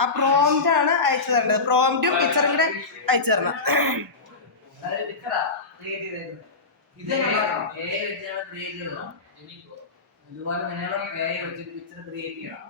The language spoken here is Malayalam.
ആ പ്രോംപ്റ്റ് ആണ് അയച്ചു തരേണ്ടത്. പ്രോംപ്റ്റും പിക്ചറും കൂടെ അയച്ചു തരണം. ഇതുപോലെ നിങ്ങൾ പിക്ചർ ക്രിയേറ്റ് ചെയ്യണം.